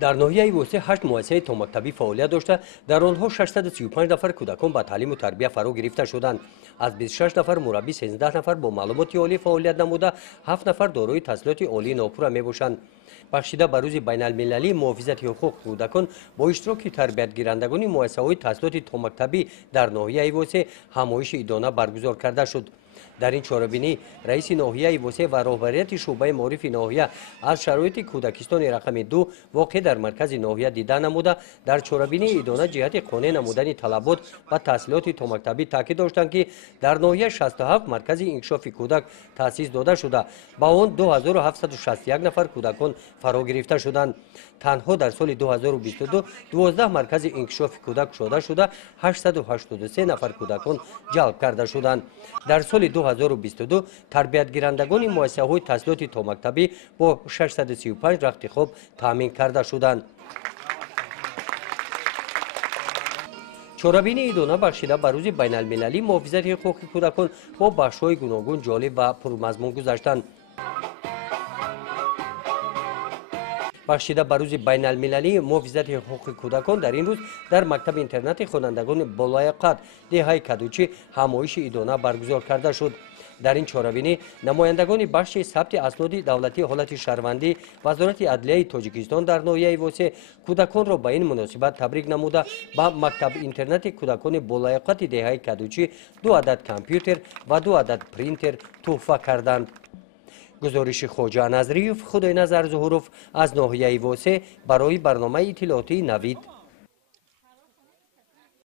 در ناحیه وسه 8 مؤسسه تا مکتبی فعالیت داشته در آنها 635 نفر کودکان با تعلیم و تربیت فرا گرفته شدند. از 26 نفر مربی 13 نفر با معلومات عالی فعالیت نموده 7 نفر دارای تحصیلات عالی ناپور میباشند. بخشیده بر روز بین المللی محافظت حقوق کودکان با اشتراک تربیت گیرندگان مؤسسه‌های تحصیلات تا مکتبی در ناحیه وسه همایش ایدانه برگزار کرده شد. در این چهاربینی رئیس ناحیه وسه و رهبریت شعبه معارف ناحیه از شرایط کودکستان رقم 2 واقع در مرکز ناحیه دیده نموده در چهاربینی ادانه جهت قانع نمودن طلبات و تحصیلات تا مکتبی تاکید داشتند که در ناحیه 67 مرکز انکشاف کودک تأسیس داده شده با آن 2761 نفر کودکان فرا گرفته شدند. تنها در سال 2022 12 مرکز انکشاف کودک شده 883 نفر کودکان جلب کرده شدند. در سال 2022 تربیت گیرندگان مؤسسه‌های تحصیلات تا مکتبی با 635 رخت خواب تامین کرده شدند. چهاربینی ادانه بخشیده بر روز بین المللی محافظت حقوق کودکان با بخش‌های گوناگون جالب و پرمضمون گذشتند. بخشیده بر روز بین المللی محافظت حقوق کودکان در این روز در مکتب اینترنت خوانندگان بالایقت دهه کدوچی همایش ادانه برگزار کرده شد. در این چهاربینی نمایندگان بخش ثبت اسناد دولتی حالت شهروندی وزارت عدلیه تاجیکستان در ناحیه وسه کودکان را به این مناسبت تبریک نموده با مکتب اینترنت کودکان بالایقت دهه کدوچی 2 عدد کامپیوتر و 2 عدد پرینتر تحفه کردند. گزارش خواجه نظریف خدای نظر ظهوروف از ناحیه وسه برای برنامه اطلاعاتی نوید.